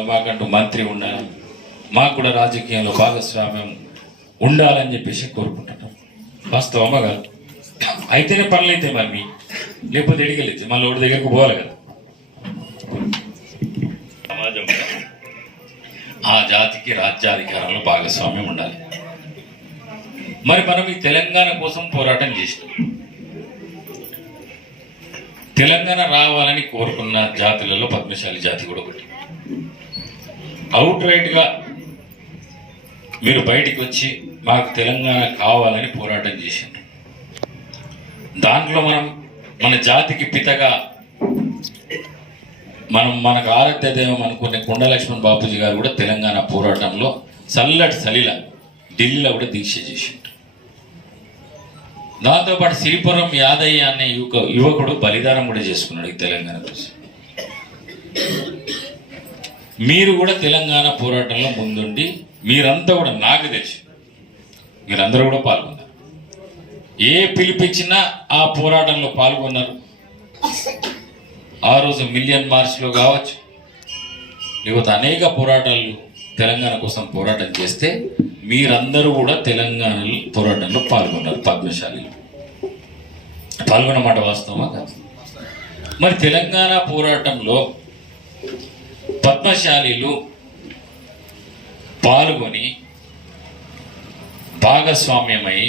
రాజకీయంలో మాకంటూ మంత్రి ఉండాలి, మాకు కూడా రాజకీయంలో భాగస్వామ్యం ఉండాలని చెప్పేసి కోరుకుంటున్నాం. వాస్తవమా కాదు? అయితేనే పనులు అయితే మరి, లేకపోతే ఎడికెళ్ళచ్చు మళ్ళీ ఒకటి దగ్గరకు పోవాలి కదా. సమాజంలో ఆ జాతికి రాజ్యాధికారంలో భాగస్వామ్యం ఉండాలి. మరి మనం ఈ తెలంగాణ కోసం పోరాటం చేసినాం. తెలంగాణ రావాలని కోరుకున్న జాతులలో పద్మశాలి జాతి కూడా ఒకటి. అవుట్ రైట్గా మీరు బయటికి వచ్చి మాకు తెలంగాణ కావాలని పోరాటం చేసిండ్రు. దాంట్లో మనం మన జాతికి పితగా మనకు ఆరాధ్య దైవం అనుకునే కొండ లక్ష్మణ్ బాపూజీ గారు కూడా తెలంగాణ పోరాటంలో చల్లటి చలిల ఢిల్లీలో కూడా దీక్ష చేసిండ్రు. దాంతోపాటు సిరిపురం యాదయ్య అనే యువకుడు బలిదానం కూడా చేసుకున్నాడు ఈ తెలంగాణ కోసం. మీరు కూడా తెలంగాణ పోరాటంలో ముందుండి మీరంతా కూడా నాకు తెలిసి మీరందరూ కూడా పాల్గొన్నారు. ఏ పిలిపించినా ఆ పోరాటంలో పాల్గొన్నారు. ఆ రోజు మిలియన్ మార్చ్లో కావచ్చు, లేకపోతే అనేక పోరాటాలు తెలంగాణ కోసం పోరాటం చేస్తే మీరందరూ కూడా తెలంగాణ పోరాటంలో పాల్గొన్నారు. పద్మశాలిలో పాల్గొన్నమాట వాస్తవమా కాదు? మరి తెలంగాణ పోరాటంలో పద్మశాలిలు పాల్గొని భాగస్వామ్యమై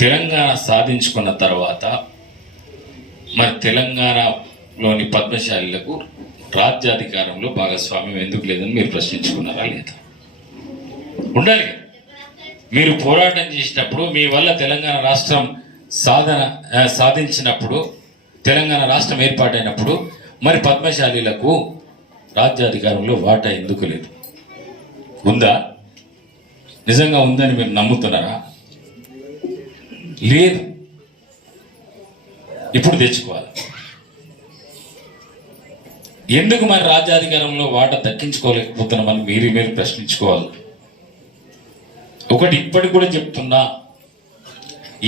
తెలంగాణ సాధించుకున్న తర్వాత మరి తెలంగాణలోని పద్మశాలిలకు రాజ్యాధికారంలో భాగస్వామ్యం ఎందుకు లేదని మీరు ప్రశ్నించుకున్నారా లేదా? ఉండాలి కదా. మీరు పోరాటం చేసినప్పుడు మీ వల్ల తెలంగాణ రాష్ట్రం సాధించినప్పుడు, తెలంగాణ రాష్ట్రం ఏర్పాటైనప్పుడు మరి పద్మశాలిలకు రాజ్యాధికారంలో వాటా ఎందుకు లేదు? ఉందా? నిజంగా ఉందని మీరు నమ్ముతున్నారా? లేదు. ఇప్పుడు తెచ్చుకోవాలి. ఎందుకు మరి రాజ్యాధికారంలో వాటా దక్కించుకోలేకపోతున్నామని మీరు ప్రశ్నించుకోవాలి. ఒకటి ఇప్పటికి కూడా చెప్తున్నా,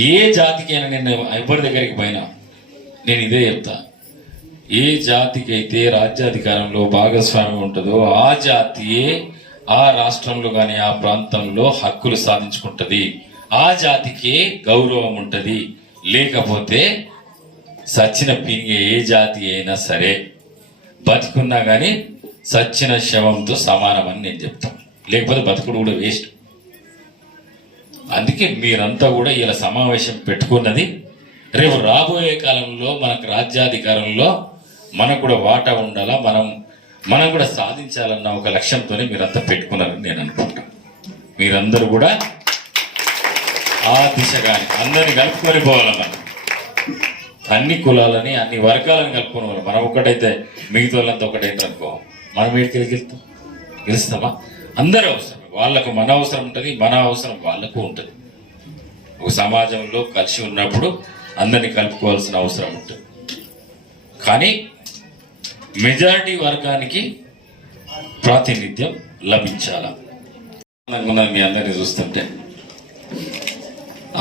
ఏ జాతికైనా నేను ఎవరి దగ్గరికి పోయినా నేను ఇదే చెప్తా, ఏ జాతికైతే రాజ్యాధికారంలో భాగస్వామ్యం ఉంటుందో ఆ జాతియే ఆ రాష్ట్రంలో కానీ ఆ ప్రాంతంలో హక్కులు సాధించుకుంటుంది. ఆ జాతికే గౌరవం ఉంటుంది. లేకపోతే సచ్చిన పింగే ఏ జాతి అయినా సరే బతుకున్నా కానీ సచ్చిన శవంతో సమానమని నేను చెప్తాను. లేకపోతే బతుకుడు కూడా వేస్ట్. అందుకే మీరంతా కూడా ఇలా సమావేశం పెట్టుకున్నది రేపు రాబోయే కాలంలో మనకు రాజ్యాధికారంలో మనకు కూడా వాటా ఉండాలా, మనం కూడా సాధించాలన్న ఒక లక్ష్యంతోనే మీరంతా పెట్టుకున్నారని నేను అనుకుంటాను. మీరందరూ కూడా ఆ దిశగాని అందరిని కలుపుకొని పోవాలన్నా, అన్ని కులాలని అన్ని వర్గాలను కలుపుకొని పోవాలి. మనం ఒక్కటైతే మిగతా వాళ్ళంతా ఒకటైతే అనుకో, మనం ఏడికి గెలుస్తామా? అందరూ అవసరం. వాళ్ళకు మన అవసరం ఉంటుంది, మన అవసరం వాళ్ళకు ఉంటుంది. ఒక సమాజంలో కలిసి ఉన్నప్పుడు అందరినీ కలుపుకోవాల్సిన అవసరం ఉంటుంది. కానీ మెజారిటీ వర్గానికి ప్రాతినిధ్యం లభించాల. మీ అందరినీ చూస్తుంటే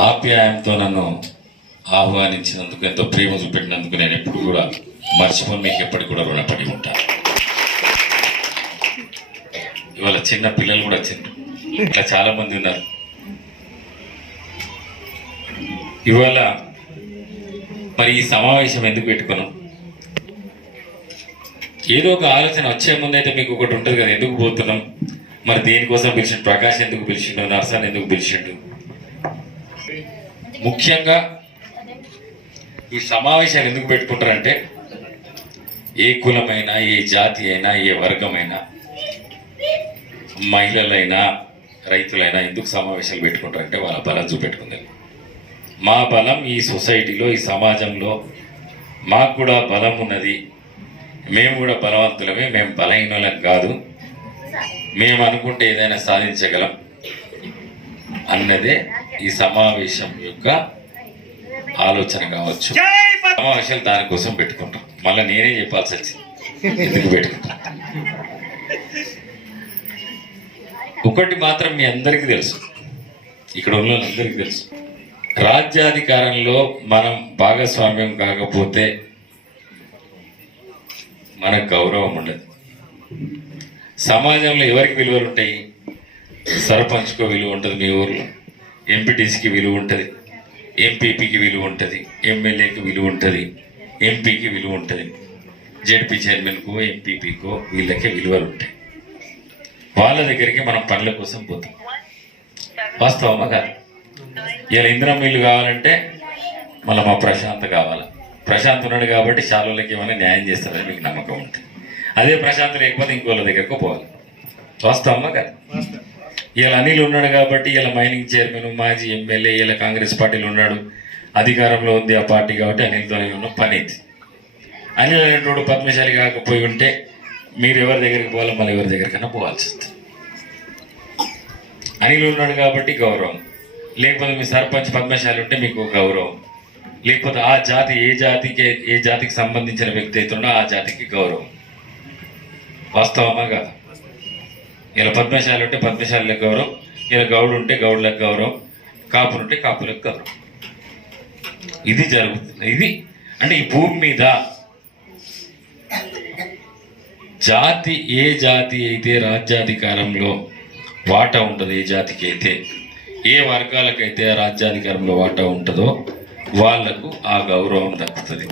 ఆప్యాయంతో నన్ను ఆహ్వానించినందుకు, ఎంతో ప్రేమ చూపెట్టినందుకు నేను ఎప్పుడు కూడా మర్చిపోయి మీకు ఎప్పటికి కూడా రుణపడి ఉంటాను. ఇవాళ చిన్న పిల్లలు కూడా వచ్చిండ్రు, ఇట్లా చాలా మంది ఉన్నారు. ఇవాళ మరి ఈ సమావేశం ఎందుకు పెట్టుకున్నాం? ఏదో ఒక ఆలోచన వచ్చే ముందు అయితే మీకు ఒకటి ఉంటుంది కదా, ఎందుకు పోతున్నాం, మరి దేనికోసం పిలిచిండు, ప్రకాష్ ఎందుకు పిలిచిండు, నర్సాన్ ఎందుకు పిలిచిండు. ముఖ్యంగా ఈ సమావేశాలు ఎందుకు పెట్టుకుంటారంటే ఏ కులమైనా, ఏ జాతి అయినా, ఏ వర్గమైనా, మహిళలైనా, రైతులైనా ఎందుకు సమావేశాలు పెట్టుకుంటారంటే వాళ్ళ బలం చూపెట్టుకుందాం. మా బలం ఈ సొసైటీలో, ఈ సమాజంలో మాకు కూడా బలం ఉన్నది, మేము కూడా బలవంతులమే, మేము బలహీనులం కాదు, మేము అనుకుంటే ఏదైనా సాధించగలం అన్నదే ఈ సమావేశం యొక్క ఆలోచన కావచ్చు. సమావేశాలు దానికోసం పెట్టుకుంటాం. మళ్ళీ నేనే చెప్పాల్సి వచ్చింది ఎందుకు పెట్టుకుంటాం. ఒకటి మాత్రం మీ అందరికీ తెలుసు, ఇక్కడ ఉన్న వాళ్ళందరికీ తెలుసు, రాజ్యాధికారంలో మనం భాగస్వామ్యం కాకపోతే మనకు గౌరవం ఉండదు. సమాజంలో ఎవరికి విలువలు ఉంటాయి? సర్పంచ్కు విలువ ఉంటుంది మీ ఊర్లో, ఎంపీటీసీకి విలువ ఉంటుంది, ఎంపీపీకి విలువ ఉంటుంది, ఎమ్మెల్యేకి విలువ ఉంటుంది, ఎంపీకి విలువ ఉంటుంది, జెడ్పీ చైర్మన్కో ఎంపీపీకో వీళ్ళకే విలువలు ఉంటాయి. వాళ్ళ దగ్గరికి మనం పనుల కోసం పోతాం. వాస్తవమా కాదు? ఇలా ఇంధనం మిల్లు కావాలంటే మళ్ళీ మా ప్రశాంత్ కావాలా. ప్రశాంత్ ఉన్నాడు కాబట్టి శాలువులకి ఏమైనా న్యాయం చేస్తారని మీకు నమ్మకం ఉంటుంది. అదే ప్రశాంత్ లేకపోతే ఇంకోళ్ళ దగ్గరకు పోవాలి. వాస్తవమా కాదు? ఇలా అనిల్ ఉన్నాడు కాబట్టి ఇలా మైనింగ్ చైర్మన్, మాజీ ఎమ్మెల్యే, ఇలా కాంగ్రెస్ పార్టీలో ఉన్నాడు, అధికారంలో ఉంది ఆ పార్టీ కాబట్టి అనిల్తోనే ఉన్న పని ఇది. అనిల్ అనేటోడు పద్మశాలి కాకపోయి ఉంటే మీరు ఎవరి దగ్గరికి పోవాలో మళ్ళీ ఎవరి దగ్గరికైనా పోవాల్సి వస్తుంది. అనిల్ ఉన్నాడు కాబట్టి గౌరవం, లేకపోతే మీ సర్పంచ్ పద్మశాలి ఉంటే మీకు గౌరవం, లేకపోతే ఆ జాతి ఏ జాతికి సంబంధించిన వ్యక్తి అవుతుండో ఆ జాతికి గౌరవం. వాస్తవమా కాదు? ఇలా పద్మశాలి ఉంటే పద్మశాలకు గౌరవం, ఇలా గౌడు ఉంటే గౌడులకు గౌరవం, కాపులు ఉంటే కాపులకు గౌరవం. ఇది జరుగుతుంది. ఇది అంటే ఈ భూమి మీద ఏ జాతి అయితే రాజ్యాధికారంలో వాటా ఉంటుంది, ఏ జాతికి అయితే, ఏ వర్గాలకైతే రాజ్యాధికారంలో వాటా ఉంటుందో వాళ్లకు ఆ గౌరవం దక్కుతుంది.